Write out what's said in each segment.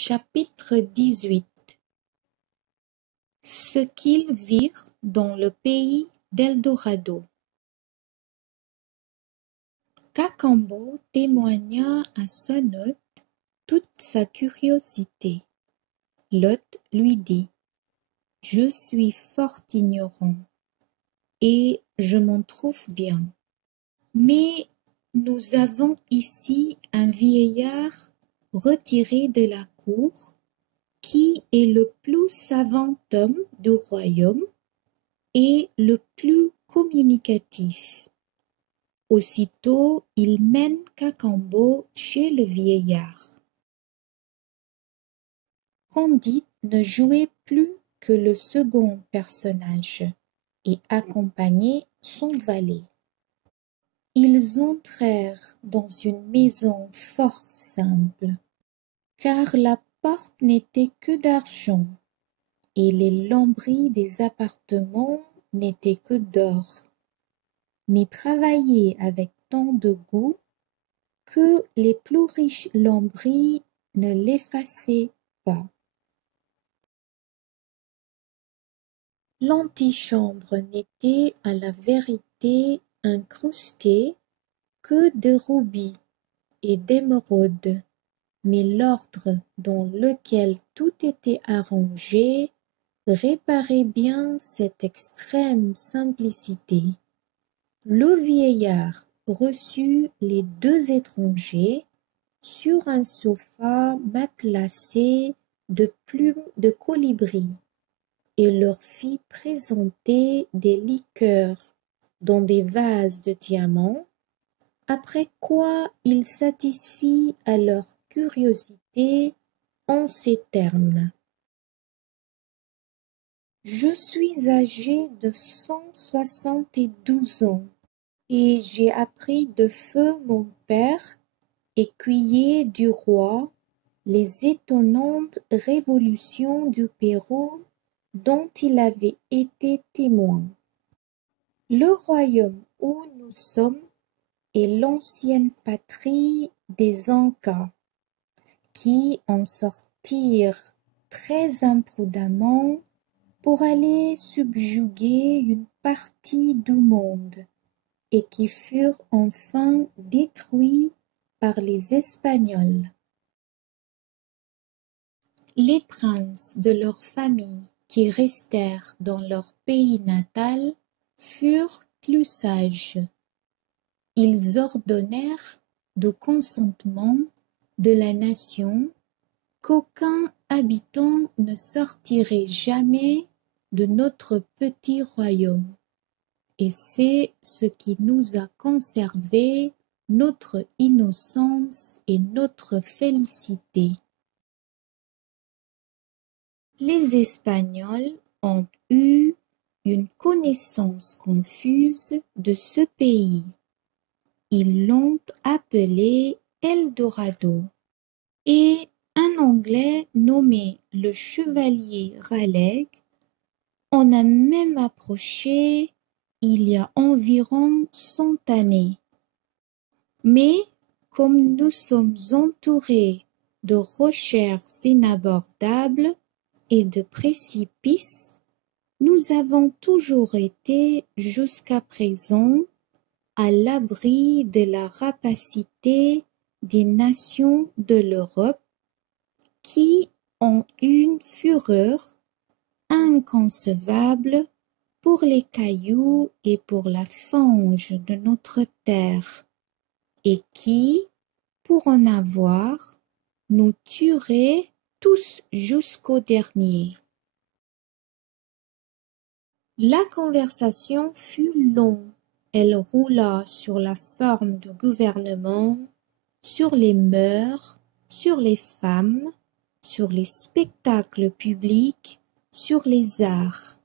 Chapitre 18. Ce qu'ils virent dans le pays d'Eldorado. Cacambo témoigna à son hôte toute sa curiosité. L'hôte lui dit: « Je suis fort ignorant, et je m'en trouve bien. Mais nous avons ici un vieillard retiré de la cour, qui est le plus savant homme du royaume et le plus communicatif. » Aussitôt, il mène Cacambo chez le vieillard. Candide ne jouait plus que le second personnage et accompagnait son valet. Ils entrèrent dans une maison fort simple, car la porte n'était que d'argent et les lambris des appartements n'étaient que d'or, mais travaillés avec tant de goût que les plus riches lambris ne l'effaçaient pas. L'antichambre n'était à la vérité incrustée que de rubis et d'émeraudes, mais l'ordre dans lequel tout était arrangé réparait bien cette extrême simplicité. Le vieillard reçut les deux étrangers sur un sofa matelassé de plumes de colibri et leur fit présenter des liqueurs dans des vases de diamants, après quoi il satisfit à leur curiosité en ces termes: « Je suis âgé de 172 ans et j'ai appris de feu mon père, écuyer du roi, les étonnantes révolutions du Pérou dont il avait été témoin. Le royaume où nous sommes est l'ancienne patrie des Incas, qui en sortirent très imprudemment pour aller subjuguer une partie du monde, et qui furent enfin détruits par les Espagnols. Les princes de leur famille qui restèrent dans leur pays natal furent plus sages. Ils ordonnèrent du consentement de la nation qu'aucun habitant ne sortirait jamais de notre petit royaume, et c'est ce qui nous a conservé notre innocence et notre félicité. Les Espagnols ont eu une connaissance confuse de ce pays. Ils l'ont appelé Eldorado, et un Anglais nommé le chevalier Raleigh en a même approché il y a environ 100 années. Mais comme nous sommes entourés de rochers inabordables et de précipices, nous avons toujours été jusqu'à présent à l'abri de la rapacité des nations de l'Europe, qui ont une fureur inconcevable pour les cailloux et pour la fange de notre terre, et qui, pour en avoir, nous tueraient tous jusqu'au dernier. » La conversation fut longue. Elle roula sur la forme du gouvernement, sur les mœurs, sur les femmes, sur les spectacles publics, sur les arts.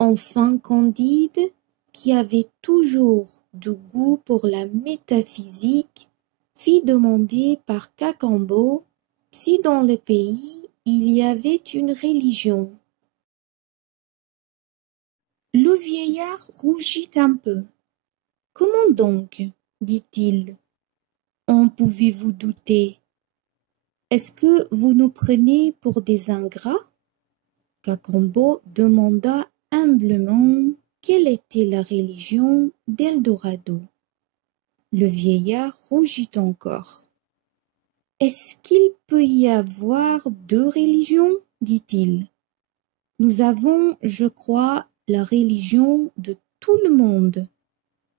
Enfin Candide, qui avait toujours du goût pour la métaphysique, fit demander par Cacambo si dans le pays il y avait une religion. Le vieillard rougit un peu. « Comment donc ? dit-il. En pouvez-vous douter ? Est-ce que vous nous prenez pour des ingrats? Cacambo demanda humblement quelle était la religion d'Eldorado. Le vieillard rougit encore. Est-ce qu'il peut y avoir deux religions? Dit-il. Nous avons, je crois, la religion de tout le monde.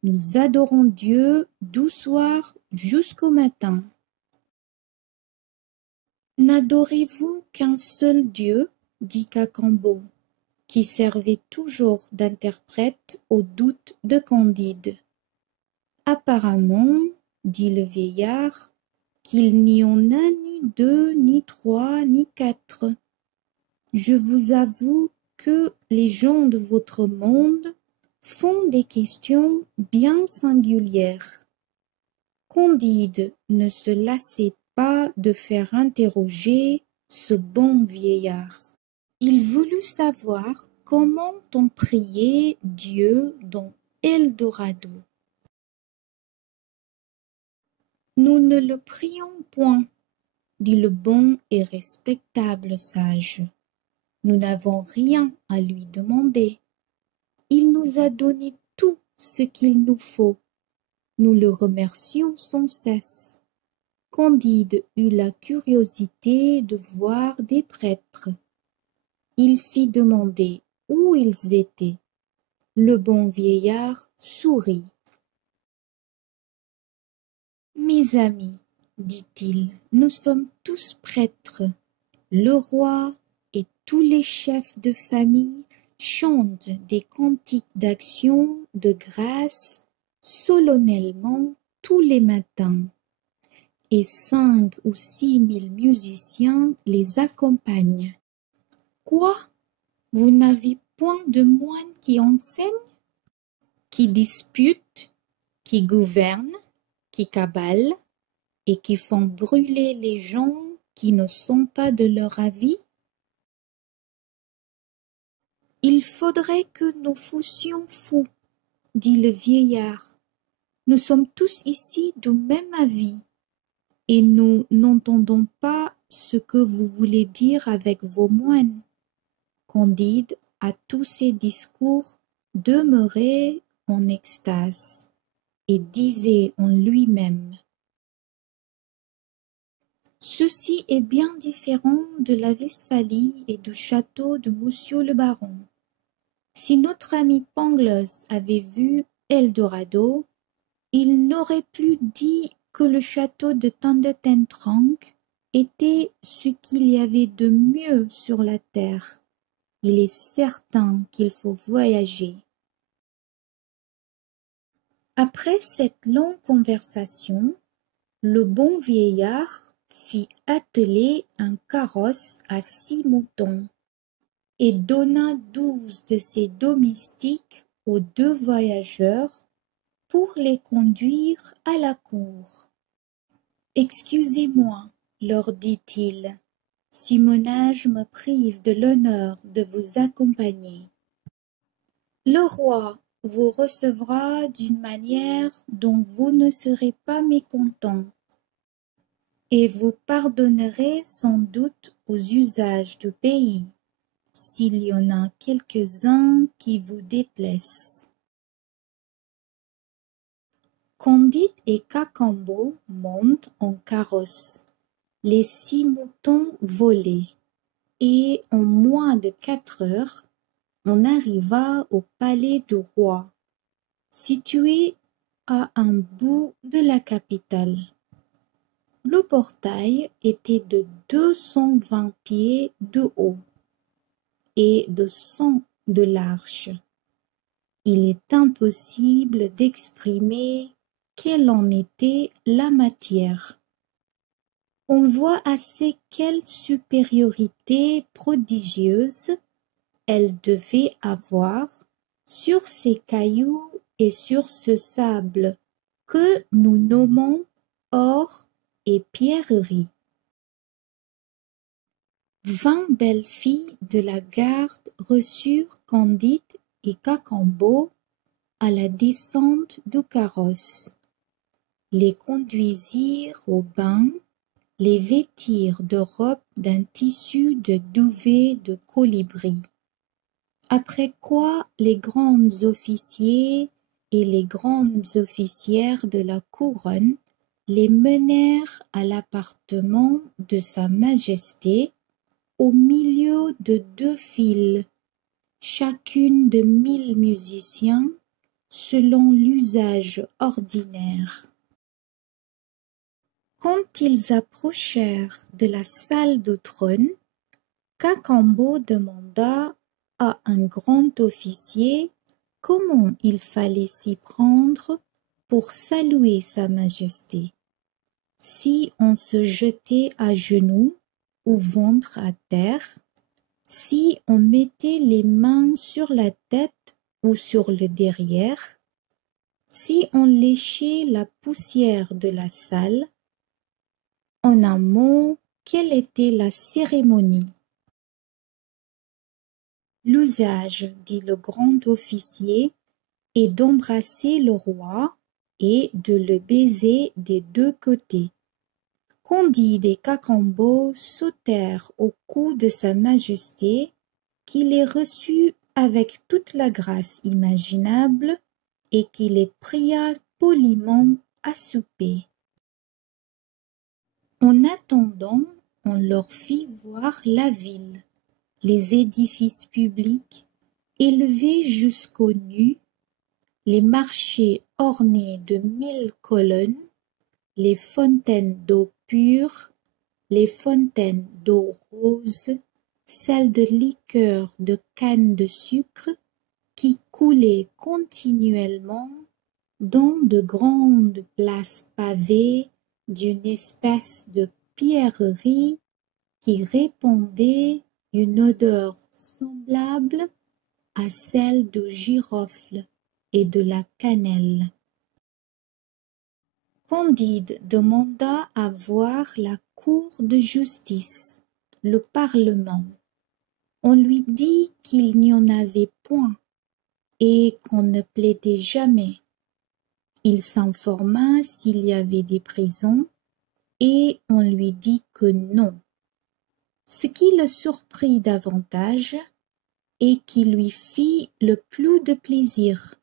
Nous adorons Dieu du soir jusqu'au matin. N'adorez-vous qu'un seul Dieu? Dit Cacambo, qui servait toujours d'interprète aux doutes de Candide. Apparemment, dit le vieillard, qu'il n'y en a ni deux, ni trois, ni quatre. Je vous avoue que les gens de votre monde font des questions bien singulières. Candide ne se lassait pas de faire interroger ce bon vieillard. Il voulut savoir comment on priait Dieu dans Eldorado. Nous ne le prions point, dit le bon et respectable sage. Nous n'avons rien à lui demander. Il nous a donné tout ce qu'il nous faut. Nous le remercions sans cesse. Candide eut la curiosité de voir des prêtres. Il fit demander où ils étaient. Le bon vieillard sourit. Mes amis, dit-il, nous sommes tous prêtres. Le roi et tous les chefs de famille chantent des cantiques d'action, de grâce, solennellement tous les matins. Et 5 ou 6 000 musiciens les accompagnent. Quoi? Vous n'avez point de moines qui enseignent, qui disputent, qui gouvernent, qui cabalent et qui font brûler les gens qui ne sont pas de leur avis? Il faudrait que nous fussions fous, dit le vieillard. Nous sommes tous ici du même avis, et nous n'entendons pas ce que vous voulez dire avec vos moines. Candide, à tous ces discours, demeurait en extase, et disait en lui-même: Ceci est bien différent de la Westphalie et du château de Monsieur le baron. Si notre ami Pangloss avait vu Eldorado, il n'aurait plus dit que le château de Tondertentronckh était ce qu'il y avait de mieux sur la terre. Il est certain qu'il faut voyager. Après cette longue conversation, le bon vieillard fit atteler un carrosse à 6 moutons et donna 12 de ses domestiques aux 2 voyageurs pour les conduire à la cour. Excusez-moi, leur dit-il, si mon âge me prive de l'honneur de vous accompagner. Le roi vous recevra d'une manière dont vous ne serez pas mécontent, et vous pardonnerez sans doute aux usages du pays, s'il y en a quelques-uns qui vous déplaisent. Candide et Cacambo montent en carrosse, les 6 moutons volés, et en moins de 4 heures, on arriva au palais du roi, situé à un bout de la capitale. Le portail était de 220 pieds de haut et de 100 de large. Il est impossible d'exprimer quelle en était la matière. On voit assez quelle supériorité prodigieuse elle devait avoir sur ces cailloux et sur ce sable que nous nommons or et pierreries. 20 belles filles de la garde reçurent Candide et Cacambo à la descente du carrosse, les conduisirent au bain les vêtir de robes d'un tissu de duvet de colibri. Après quoi, les grands officiers et les grandes officières de la couronne les menèrent à l'appartement de Sa Majesté au milieu de 2 files, chacune de 1000 musiciens, selon l'usage ordinaire. Quand ils approchèrent de la salle du trône, Cacambo demanda à un grand officier comment il fallait s'y prendre pour saluer Sa Majesté. Si on se jetait à genoux ou ventre à terre, si on mettait les mains sur la tête ou sur le derrière, si on léchait la poussière de la salle. En un mot, quelle était la cérémonie? L'usage, dit le grand officier, est d'embrasser le roi et de le baiser des 2 côtés. Candide et Cacambo sautèrent au cou de Sa Majesté, qui les reçut avec toute la grâce imaginable et qui les pria poliment à souper. En attendant, on leur fit voir la ville, les édifices publics élevés jusqu'aux nues, les marchés ornés de 1000 colonnes, les fontaines d'eau pure, les fontaines d'eau rose, celles de liqueur de canne de sucre qui coulaient continuellement dans de grandes places pavées d'une espèce de pierrerie qui répandait une odeur semblable à celle du girofle et de la cannelle. Candide demanda à voir la cour de justice, le Parlement. On lui dit qu'il n'y en avait point et qu'on ne plaidait jamais. Il s'informa s'il y avait des prisons et on lui dit que non. Ce qui le surprit davantage et qui lui fit le plus de plaisir,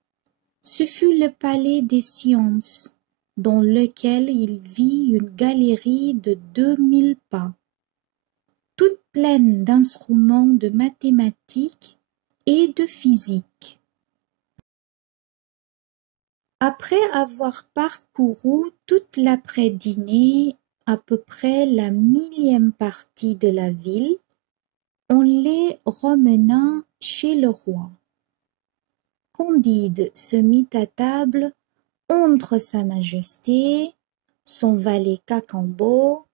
ce fut le palais des sciences, dans lequel il vit une galerie de 2000 pas, toute pleine d'instruments de mathématiques et de physique. Après avoir parcouru toute l'après-dînée à peu près la 1000e partie de la ville, on les remena chez le roi. Candide se mit à table entre Sa Majesté, son valet Cacambo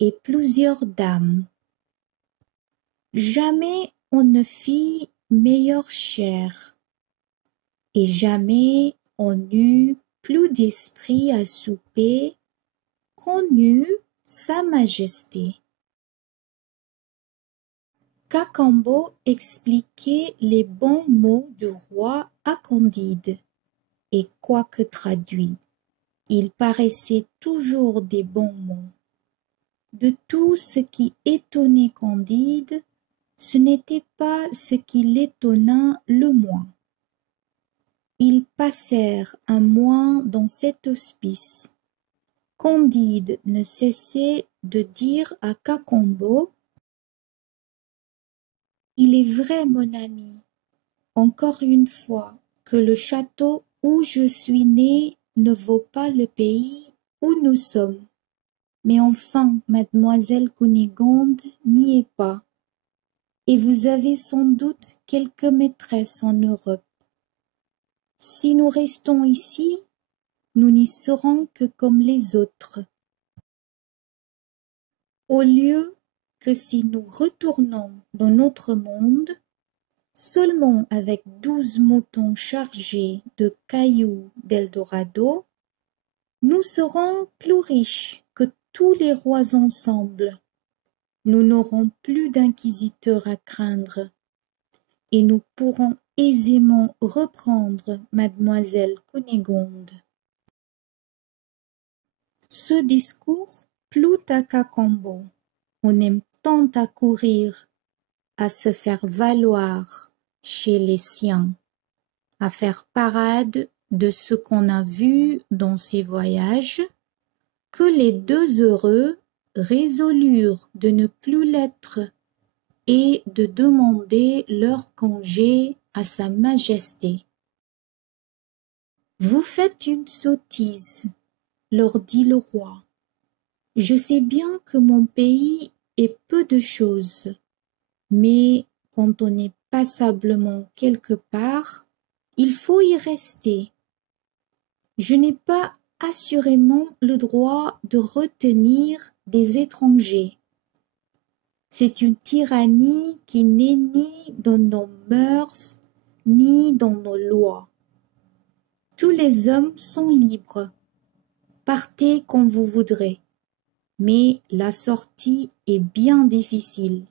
et plusieurs dames. Jamais on ne fit meilleure chère, et jamais on eut plus d'esprit à souper qu'en eut Sa Majesté. Cacambo expliquait les bons mots du roi à Candide, et quoique traduits, il paraissait toujours des bons mots. De tout ce qui étonnait Candide, ce n'était pas ce qui l'étonna le moins. Ils passèrent un mois dans cet hospice. Candide ne cessait de dire à Cacambo: « Il est vrai, mon ami, encore une fois, que le château où je suis né ne vaut pas le pays où nous sommes. Mais enfin, mademoiselle Cunégonde n'y est pas, et vous avez sans doute quelque maîtresse en Europe. Si nous restons ici, nous n'y serons que comme les autres. Au lieu que si nous retournons dans notre monde, seulement avec 12 moutons chargés de cailloux d'Eldorado, nous serons plus riches que tous les rois ensemble. Nous n'aurons plus d'inquisiteurs à craindre, et nous pourrons aisément reprendre mademoiselle Cunégonde. » Ce discours plut à Cacambo. On aime tant à courir, à se faire valoir chez les siens, à faire parade de ce qu'on a vu dans ses voyages, que les deux heureux résolurent de ne plus l'être et de demander leur congé à sa majesté. Vous faites une sottise, leur dit le roi. Je sais bien que mon pays est peu de choses, mais quand on est passablement quelque part, il faut y rester. Je n'ai pas assurément le droit de retenir des étrangers. C'est une tyrannie qui n'est ni dans nos mœurs, ni dans nos lois. Tous les hommes sont libres. Partez quand vous voudrez, mais la sortie est bien difficile.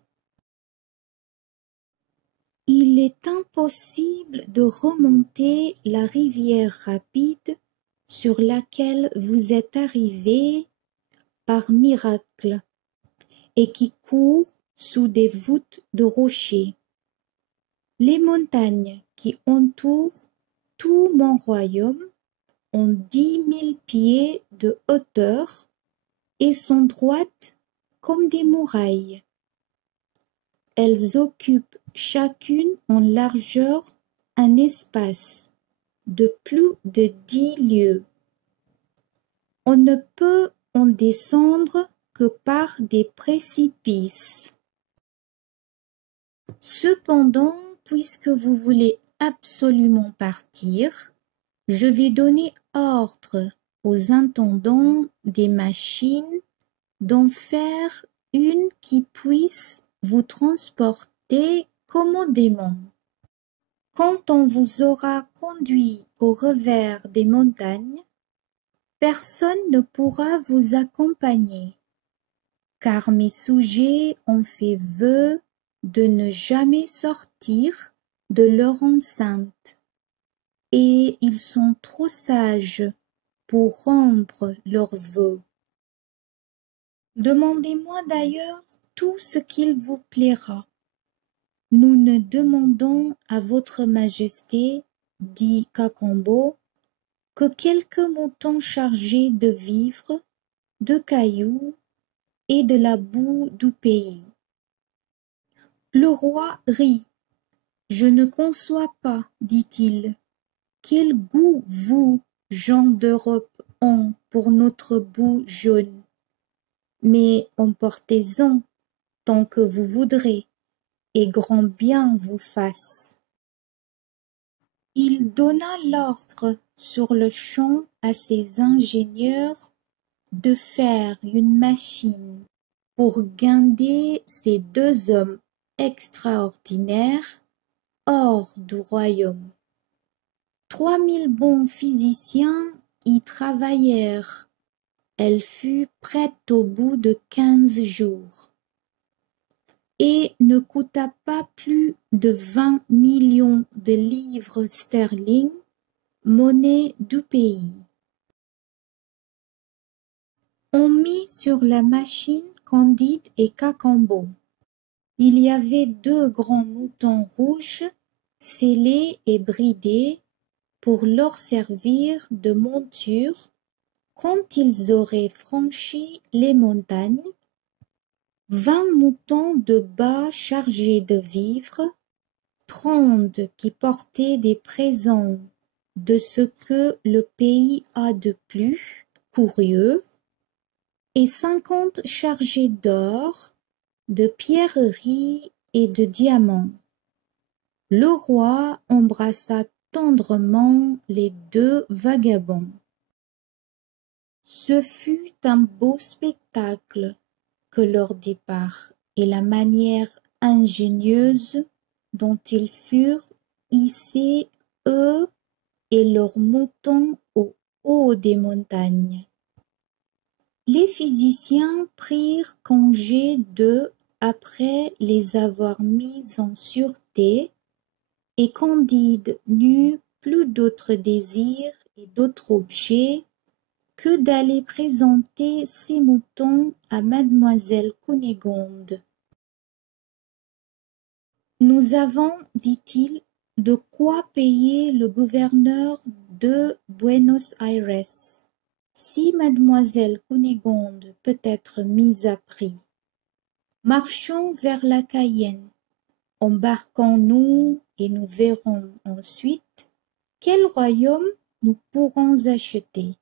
Il est impossible de remonter la rivière rapide sur laquelle vous êtes arrivés par miracle et qui court sous des voûtes de rochers. Les montagnes qui entourent tout mon royaume ont 10 000 pieds de hauteur et sont droites comme des murailles. Elles occupent chacune en largeur un espace de plus de 10 lieues. On ne peut en descendre que par des précipices. Cependant, puisque vous voulez absolument partir, je vais donner ordre aux intendants des machines d'en faire une qui puisse vous transporter commodément. Quand on vous aura conduit au revers des montagnes, personne ne pourra vous accompagner, car mes sujets ont fait vœu de ne jamais sortir de leur enceinte, et ils sont trop sages pour rompre leurs vœux. Demandez-moi d'ailleurs tout ce qu'il vous plaira. Nous ne demandons à votre majesté, dit Cacambo, que quelques moutons chargés de vivres, de cailloux et de la boue du pays. Le roi rit. Je ne conçois pas, dit-il, quel goût vous, gens d'Europe, ont pour notre boue jaune. Mais emportez-en tant que vous voudrez, et grand bien vous fasse. Il donna l'ordre sur le champ à ses ingénieurs de faire une machine pour guinder ces deux hommes extraordinaires hors du royaume. 3000 bons physiciens y travaillèrent. Elle fut prête au bout de 15 jours et ne coûta pas plus de 20 millions de livres sterling, monnaie du pays. On mit sur la machine Candide et Cacambo. Il y avait 2 grands moutons rouges, sellés et bridés, pour leur servir de monture quand ils auraient franchi les montagnes, 20 moutons de bas chargés de vivres, 30 qui portaient des présents de ce que le pays a de plus curieux, et 50 chargés d'or, de pierreries et de diamants. Le roi embrassa tendrement les 2 vagabonds. Ce fut un beau spectacle que leur départ et la manière ingénieuse dont ils furent hissés, eux et leurs moutons, au haut des montagnes. Les physiciens prirent congé d'eux après les avoir mis en sûreté, et Candide n'eut plus d'autres désirs et d'autres objets que d'aller présenter ces moutons à mademoiselle Cunégonde. Nous avons, dit-il, de quoi payer le gouverneur de Buenos Aires. Si mademoiselle Cunégonde peut être mise à prix. Marchons vers la Cayenne. Embarquons-nous et nous verrons ensuite quel royaume nous pourrons acheter.